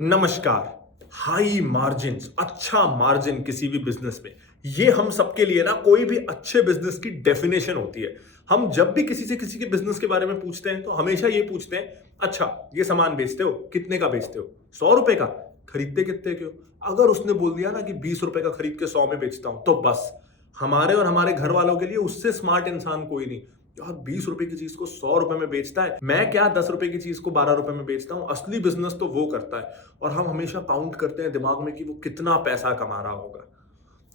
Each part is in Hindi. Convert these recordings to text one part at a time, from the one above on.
नमस्कार। हाई मार्जिन्स, अच्छा मार्जिन किसी भी बिजनेस में, ये हम सबके लिए ना कोई भी अच्छे बिजनेस की डेफिनेशन होती है। हम जब भी किसी से किसी के बिजनेस के बारे में पूछते हैं तो हमेशा ये पूछते हैं, अच्छा ये सामान बेचते हो, कितने का बेचते हो? 100 रुपए का? खरीदते कितने के हो? अगर उसने बोल दिया ना कि 20 रुपए का खरीद के 100 में बेचता हूं, तो बस हमारे और हमारे घर वालों के लिए उससे स्मार्ट इंसान कोई नहीं। यार 20 रुपए की चीज को 100 रुपए में बेचता है, मैं क्या 10 रुपए की चीज को 12 रुपए में बेचता हूं। असली बिजनेस तो वो करता है और हम हमेशा काउंट करते हैं दिमाग में कि वो कितना पैसा कमा रहा होगा।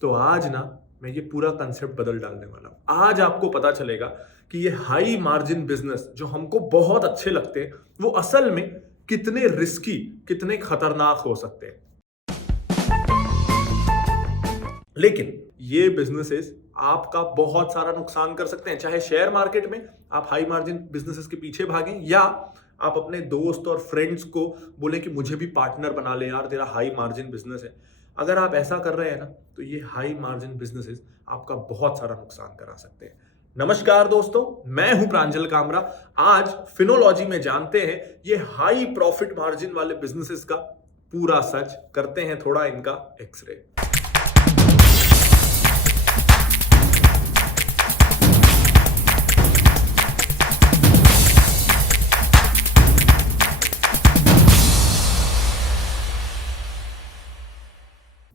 तो आज ना मैं ये पूरा कंसेप्ट बदल डालने वाला हूं। आज आपको पता चलेगा कि ये हाई मार्जिन बिजनेस जो हमको बहुत अच्छे लगते हैं, वो असल में कितने रिस्की, कितने खतरनाक हो सकते हैं। लेकिन ये बिजनेसेस आपका बहुत सारा नुकसान कर सकते हैं। चाहे शेयर मार्केट में आप हाई मार्जिन बिजनेसेस के पीछे भागें, या आप अपने दोस्त और फ्रेंड्स को बोले कि मुझे भी पार्टनर बना ले यार, तेरा हाई मार्जिन बिजनेस है। अगर आप ऐसा कर रहे हैं ना, तो ये हाई मार्जिन बिजनेसेस आपका बहुत सारा नुकसान करा सकते हैं। नमस्कार दोस्तों, मैं हूं प्रांजल कामरा। आज फिनोलॉजी में जानते हैं ये हाई प्रॉफिट मार्जिन वाले बिजनेसेस का पूरा सच, करते हैं थोड़ा इनका एक्सरे।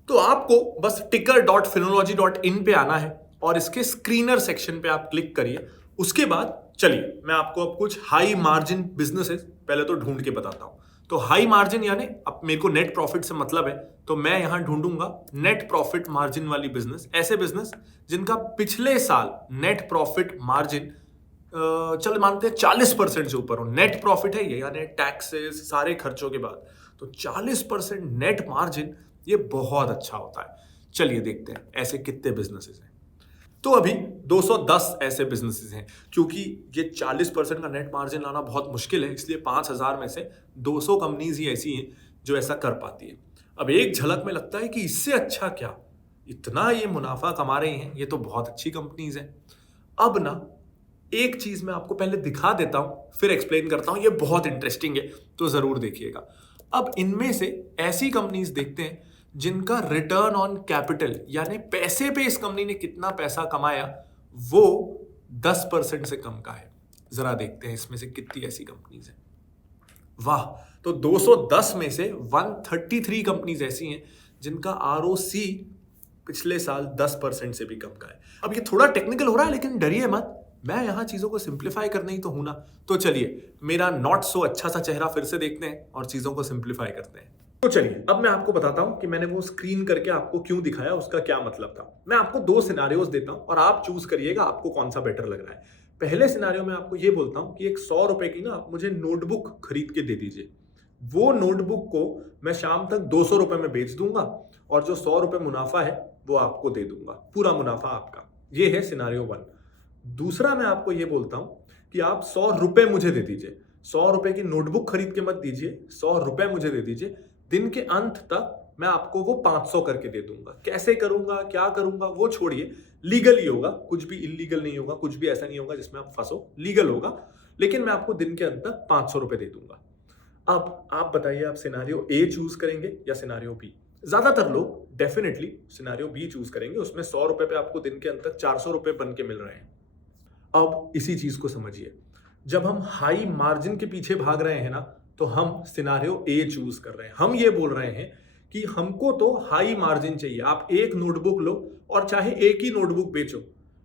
तो आपको बस ticker.phinology.in पे आना है और इसके स्क्रीनर सेक्शन पे आप क्लिक करिए। उसके बाद चलिए मैं आपको अब कुछ हाई मार्जिन बिजनेसेस पहले तो ढूंढ के बताता हूं। तो हाई मार्जिन यानी अब मेरे को नेट प्रॉफिट से मतलब है, तो मैं यहां ढूंढूंगा नेट प्रॉफिट मार्जिन वाली बिजनेस। ऐसे बिजनेस जिनका पिछले साल नेट प्रॉफिट मार्जिन चल मानते हैं 40% से ऊपर हो। नेट प्रॉफिट है ये, यानी टैक्सेस सारे खर्चों के बाद, तो 40% नेट मार्जिन ये बहुत अच्छा होता है। चलिए देखते हैं ऐसे कितने बिजनेसेस हैं। तो अभी 210 ऐसे बिजनेसेस हैं। क्योंकि ये 40% का नेट मार्जिन लाना बहुत मुश्किल है, इसलिए 5000 में से 200 कंपनीज ही ऐसी हैं जो ऐसा कर पाती है। अब एक झलक में लगता है कि इससे अच्छा क्या, इतना ये मुनाफा कमा रही हैं, ये तो बहुत अच्छी कंपनीज हैं। अब ना एक चीज मैं आपको पहले दिखा देता हूं, फिर एक्सप्लेन करता हूं। ये बहुत इंटरेस्टिंग है, तो जरूर देखिएगा। अब इनमें से ऐसी कंपनीज देखते हैं जिनका रिटर्न ऑन कैपिटल, यानी पैसे पे इस कंपनी ने कितना पैसा कमाया, वो 10% से कम का है। जरा देखते हैं इसमें से कितनी ऐसी कंपनीज हैं। वाह, तो 210 में से 133 कंपनीज ऐसी हैं जिनका आरओसी पिछले साल 10% से भी कम का है। अब ये थोड़ा टेक्निकल हो रहा है, लेकिन डरिए मत, मैं यहां चीजों को सिंप्लीफाई करने ही तो हूं ना। तो चलिए मेरा नॉट सो अच्छा सा चेहरा फिर से देखते हैं और चीजों को सिंप्लीफाई करते हैं। तो चलिए अब मैं आपको बताता हूं कि मैंने वो स्क्रीन करके आपको क्यों दिखाया, उसका क्या मतलब था। मैं आपको दो सिनारियोज देता हूं और आप चूज करिएगा आपको कौन सा बेटर लग रहा है। पहले सिनारियो में आपको ये बोलता हूं कि एक 100 रुपए की ना मुझे नोटबुक खरीद के दे दीजिए। वो नोटबुक को मैं शाम तक 200 रुपए में बेच दूंगा और जो 100 रुपए मुनाफा है वो आपको दे दूंगा, पूरा मुनाफा आपका। ये है सिनारियो 1। दूसरा मैं आपको ये बोलता हूं कि आप 100 रुपए मुझे दे दीजिए। 100 रुपए की नोटबुक खरीद के मत दीजिए, 100 रुपए मुझे दे दीजिए। दिन के अंत तक मैं आपको वो 500 करके दे दूंगा। कैसे करूंगा, क्या करूंगा, वो छोड़िए, लीगल ही होगा, कुछ भी इलीगल नहीं होगा, कुछ भी ऐसा नहीं होगा जिसमें आप फंसो, लीगल होगा। लेकिन मैं आपको दिन के अंत तक 500 रुपए दे दूंगा। अब आप बताइए, आप सिनारियो ए चूज करेंगे या सिनारियो बी? ज्यादातर लोग डेफिनेटली सिनारियो बी चूज करेंगे। उसमें 100 रुपए पे आपको दिन के अंत तक 400 रुपए बन के मिल रहे हैं। अब इसी चीज को समझिए, जब हम हाई मार्जिन के पीछे भाग रहे हैं ना, तो हम सिनारियो ए चूज कर रहे हैं। हम ये बोल रहे हैं कि हमको तो हाई मार्जिन चाहिए। आप एक नोटबुक लो और चाहे एक ही नोटबुक बेचो,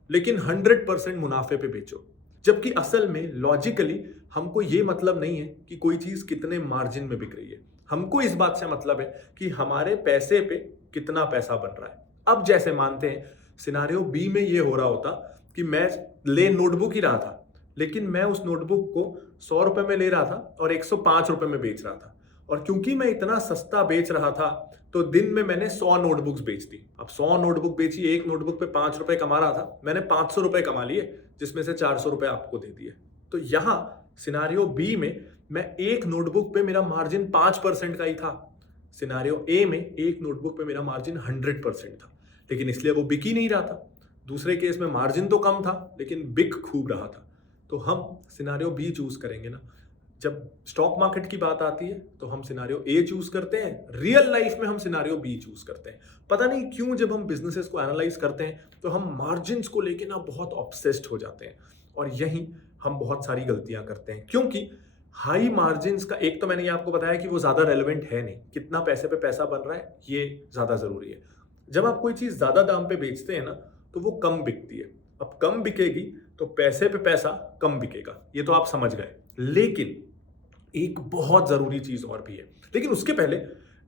लेकिन 100% मुनाफे पे बेचो। जबकि असल में लॉजिकली हमको ये मतलब नहीं है कि कोई चीज कितने मार्जिन में बिक रही है। हमको इस बात से मतलब है कि हमारे पैसे पे कितना पैसा बन रहा है। अब जैसे मानते हैं सिनारियो बी में ये हो रहा होता कि मैं ले नोटबुक ही रहा था, लेकिन मैं उस नोटबुक को 100 रुपए में ले रहा था और 105 रुपए में बेच रहा था। और क्योंकि मैं इतना सस्ता बेच रहा था, तो दिन में मैंने 100 नोटबुक्स बेच दी। अब 100 नोटबुक बेची, एक नोटबुक पे 5 रुपए कमा रहा था, मैंने 500 रुपए कमा लिए, जिसमें से 400 रुपए आपको दे दिए। तो यहां सिनारियो बी में मैं एक नोटबुक पे मेरा मार्जिन 5% का ही था। सिनारियो ए में एक नोटबुक पे मेरा मार्जिन 100% था, लेकिन इसलिए वो बिक ही नहीं रहा था। दूसरे केस में मार्जिन तो कम था, लेकिन बिक खूब रहा था। तो हम सिनारियो बी चूज करेंगे ना। जब स्टॉक मार्केट की बात आती है तो हम सिनारियो ए चूज करते हैं, रियल लाइफ में हम सिनारियो बी चूज करते हैं। पता नहीं क्यों जब हम बिजनेसेस को एनालाइज करते हैं तो हम मार्जिन्स को लेके ना बहुत ऑब्सेस्ड हो जाते हैं, और यही हम बहुत सारी गलतियां करते हैं। क्योंकि हाई मार्जिन्स का एक तो मैंने ये आपको बताया कि वो ज्यादा रेलेवेंट है नहीं, कितना पैसे पे पैसा बन रहा है ये ज्यादा जरूरी है। जब आप कोई चीज ज्यादा दाम पे बेचते हैं ना तो वो कम बिकती है। अब कम बिकेगी तो पैसे पे पैसा कम बिकेगा, ये तो आप समझ गए। लेकिन एक बहुत जरूरी चीज और भी है। लेकिन उसके पहले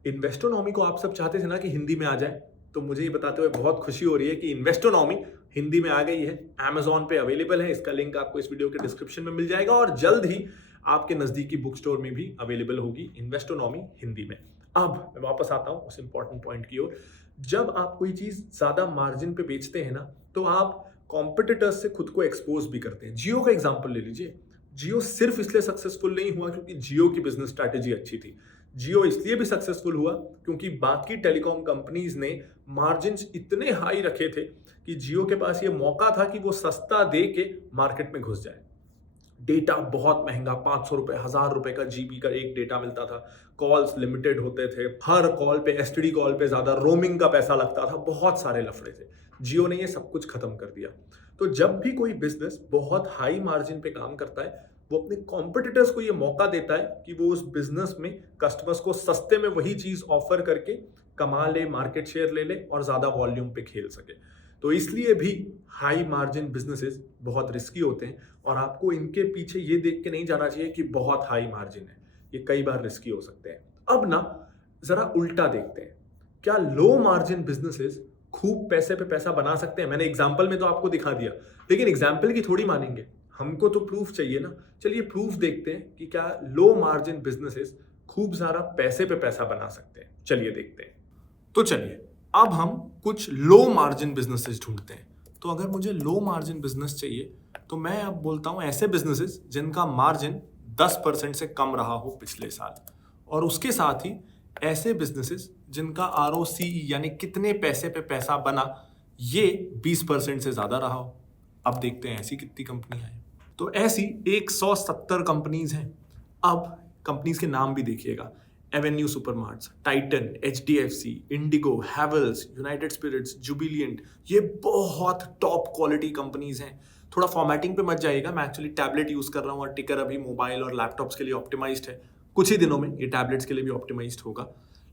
इन्वेस्टोनॉमी को आप सब चाहते थे ना कि हिंदी में आ जाए, तो मुझे ये बताते हुए बहुत खुशी हो रही है कि इन्वेस्टोनॉमी हिंदी में आ गई है, Amazon पे अवेलेबल है। इसका लिंक आपको इस वीडियो के डिस्क्रिप्शन में मिल जाएगा, और जल्द ही आपके नजदीकी बुक स्टोर में भी अवेलेबल होगी इन्वेस्टोनॉमी हिंदी में। अब मैं वापस आता हूं उस इंपॉर्टेंट पॉइंट की ओर। जब आप कोई चीज ज्यादा मार्जिन पे बेचते हैं ना तो आप कॉम्पिटिटर्स से खुद को एक्सपोज भी करते हैं। जियो का एग्जाम्पल ले लीजिए। जियो सिर्फ इसलिए सक्सेसफुल नहीं हुआ क्योंकि जियो की बिजनेस स्ट्रैटेजी अच्छी थी। जियो इसलिए भी सक्सेसफुल हुआ क्योंकि बाकी टेलीकॉम कंपनीज ने मार्जिन्स इतने हाई रखे थे कि जियो के पास ये मौका था कि वो सस्ता दे के मार्केट में घुस जाए। डेटा बहुत महंगा, 500 रुपए, 1000 रुपए का जीबी का एक डेटा मिलता था, कॉल्स लिमिटेड होते थे, हर कॉल पे एसटीडी कॉल पे ज्यादा रोमिंग का पैसा लगता था, बहुत सारे लफड़े थे। जियो ने ये सब कुछ खत्म कर दिया। तो जब भी कोई बिजनेस बहुत हाई मार्जिन पे काम करता है वो अपने कॉम्पिटिटर्स को ये मौका देता है कि वो उस बिजनेस में कस्टमर्स को सस्ते में वही चीज ऑफर करके कमा ले, मार्केट शेयर ले ले और ज्यादा वॉल्यूम पे खेल सके। तो इसलिए भी हाई मार्जिन बिजनेसेस बहुत रिस्की होते हैं, और आपको इनके पीछे ये देख के नहीं जाना चाहिए कि बहुत हाई मार्जिन है, ये कई बार रिस्की हो सकते हैं। अब ना जरा उल्टा देखते हैं, क्या लो मार्जिन बिजनेसेस खूब पैसे पे पैसा बना सकते हैं? मैंने एग्जाम्पल में तो आपको दिखा दिया, लेकिन एग्जाम्पल की थोड़ी मानेंगे, हमको तो प्रूफ चाहिए ना। चलिए प्रूफ देखते हैं कि क्या लो मार्जिन बिजनेसेस खूब सारा पैसे पे पैसा बना सकते हैं। चलिए देखते हैं। तो चलिए अब हम कुछ लो मार्जिन बिजनेसेस ढूंढते हैं। तो अगर मुझे लो मार्जिन बिजनेस चाहिए तो मैं अब बोलता हूं ऐसे बिजनेसेस जिनका मार्जिन 10% से कम रहा हो पिछले साल, और उसके साथ ही ऐसे बिजनेसेस जिनका ROCE यानी कितने पैसे पे पैसा बना ये 20% से ज्यादा रहा हो। अब देखते हैं ऐसी कितनी कंपनियां हैं। तो ऐसी 170 कंपनीज हैं। अब कंपनीज के नाम भी देखिएगा, Avenue Supermarts, Titan, HDFC, IndiGo, Havells, United Spirits, Jubilant, ये बहुत टॉप क्वालिटी कंपनीज हैं। थोड़ा फॉर्मेटिंग पे मत जाइएगा, मैं एक्चुअली टैबलेट यूज कर रहा हूँ और टिकर अभी मोबाइल और लैपटॉप्स के लिए ऑप्टिमाइज्ड है। कुछ ही दिनों में ये टैबलेट्स के लिए भी ऑप्टिमाइज्ड होगा।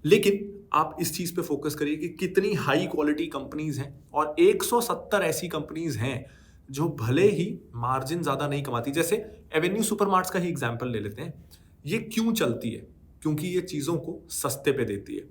लेकिन आप इस चीज पे फोकस करिए कि कितनी हाई क्वालिटी कंपनीज हैं, और 170 ऐसी कंपनीज हैं जो भले ही मार्जिन ज्यादा नहीं कमाती। जैसे एवेन्यू सुपरमार्ट्स का ही एग्जांपल ले लेते हैं। ये क्यों चलती है? क्योंकि ये चीजों को सस्ते पे देती है।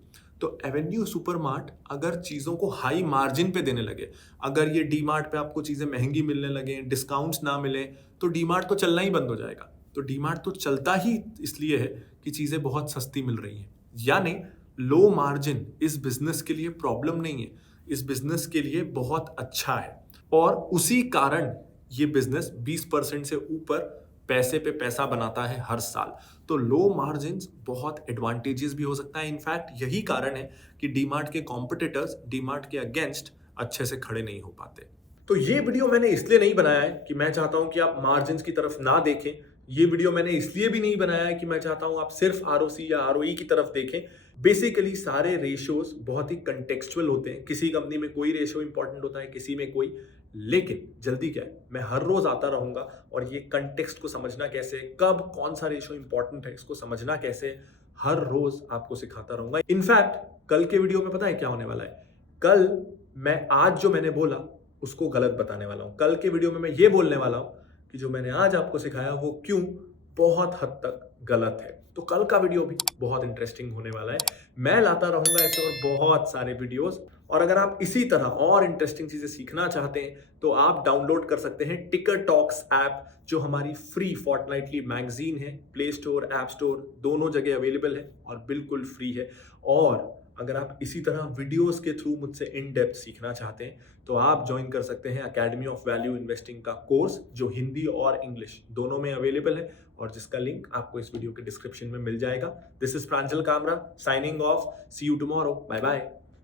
तो एवेन्यू सुपरमार्ट अगर चीजों को हाई मार्जिन पे देने लगे, अगर ये डी मार्ट पे आपको चीजें महंगी मिलने लगे, डिस्काउंट्स ना मिले, तो डी मार्ट तो चलना ही बंद हो जाएगा। तो डी मार्ट तो चलता ही इसलिए है कि चीजें बहुत सस्ती मिल रही हैं। यानी लो मार्जिन इस बिजनेस के लिए प्रॉब्लम नहीं है, इस बिजनेस के लिए बहुत अच्छा है, और उसी कारण ये बिजनेस 20% से ऊपर पैसे पे पैसा बनाता है हर साल। तो लो मार्जिन बहुत एडवांटेजेस भी हो सकता है। इनफैक्ट यही कारण है कि डीमार्ट के कॉम्पिटिटर्स डीमार्ट के अगेंस्ट अच्छे से खड़े नहीं हो पाते। तो ये वीडियो मैंने इसलिए नहीं बनाया है कि मैं चाहता हूं कि आप मार्जिन की तरफ ना देखें। ये वीडियो मैंने इसलिए भी नहीं बनाया है कि मैं चाहता हूं आप सिर्फ ROC या ROE की तरफ देखें। बेसिकली सारे रेशियोज बहुत ही कंटेक्चुअल होते हैं। किसी कंपनी में कोई रेशियो इंपॉर्टेंट होता है, किसी में कोई। लेकिन जल्दी क्या है, मैं हर रोज आता रहूंगा और ये कंटेक्स्ट को समझना कैसे, कब कौन सा रेशियो इंपॉर्टेंट है, इसको समझना कैसे, हर रोज आपको सिखाता रहूंगा। इनफैक्ट कल के वीडियो में पता है क्या होने वाला है? कल मैं आज जो मैंने बोला उसको गलत बताने वाला हूं। कल के वीडियो में मैं ये बोलने वाला हूं कि जो मैंने आज आपको सिखाया वो क्यों बहुत हद तक गलत है। तो कल का वीडियो भी बहुत इंटरेस्टिंग होने वाला है। मैं लाता रहूंगा ऐसे और बहुत सारे वीडियोस। और अगर आप इसी तरह और इंटरेस्टिंग चीजें सीखना चाहते हैं तो आप डाउनलोड कर सकते हैं टिकर टॉक्स ऐप, जो हमारी फ्री फोर्टनाइटली मैगजीन है। प्ले स्टोर, ऐप स्टोर दोनों जगह अवेलेबल है और बिल्कुल फ्री है। और अगर आप इसी तरह वीडियोस के थ्रू मुझसे इन डेप्थ सीखना चाहते हैं तो आप ज्वाइन कर सकते हैं अकेडमी ऑफ वैल्यू इन्वेस्टिंग का कोर्स, जो हिंदी और इंग्लिश दोनों में अवेलेबल है, और जिसका लिंक आपको इस वीडियो के डिस्क्रिप्शन में मिल जाएगा। This is Pranjal Kamra signing off. See you tomorrow. Bye bye.